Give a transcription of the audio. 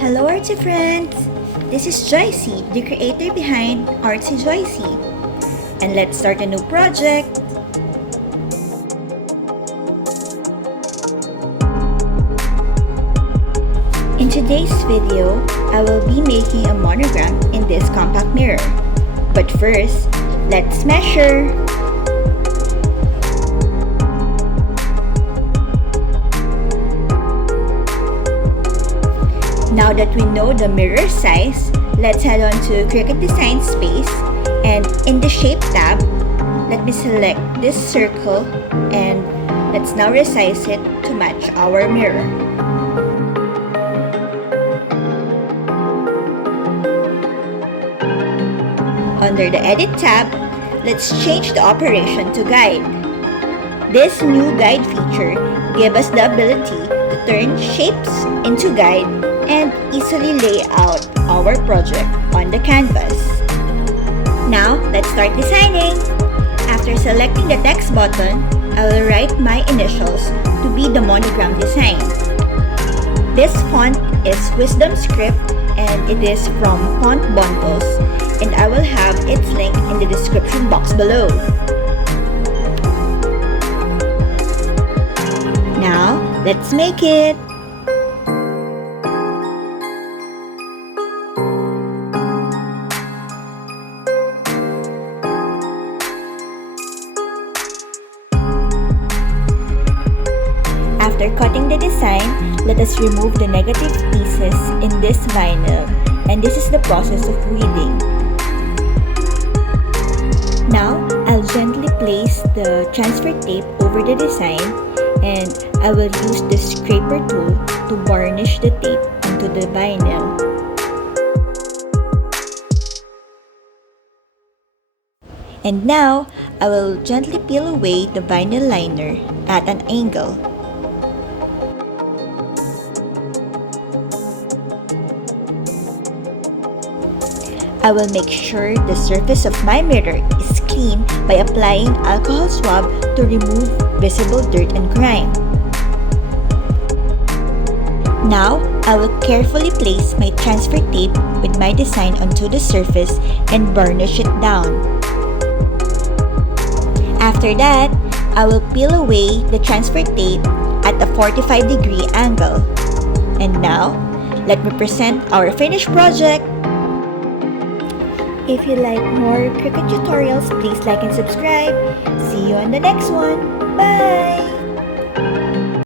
Hello Artsy friends! This is Joycee, the creator behind Artsy Joycee. And let's start a new project! In today's video, I will be making a monogram in this compact mirror. But first, let's measure! Now that we know the mirror size, let's head on to Cricut Design space, and in the Shape tab, let me select this circle and let's now resize it to match our mirror. Under the Edit tab, let's change the operation to Guide. This new Guide feature gives us the ability to turn shapes into guide and easily lay out our project on the canvas. Now, let's start designing. After selecting the text button, I will write my initials to be the monogram design. This font is Wisdom Script and it is from Font Bundles, and I will have its link in the description box below. Now, let's make it! After cutting the design, let us remove the negative pieces in this vinyl, and this is the process of weeding. Now, I'll gently place the transfer tape over the design, and I will use the scraper tool to varnish the tape onto the vinyl. And now, I will gently peel away the vinyl liner at an angle. I will make sure the surface of my mirror is clean by applying alcohol swab to remove visible dirt and grime. Now, I will carefully place my transfer tape with my design onto the surface and varnish it down. After that, I will peel away the transfer tape at a 45-degree angle. And now, let me present our finished project. If you like more Cricut tutorials, please like and subscribe. See you on the next one. Bye!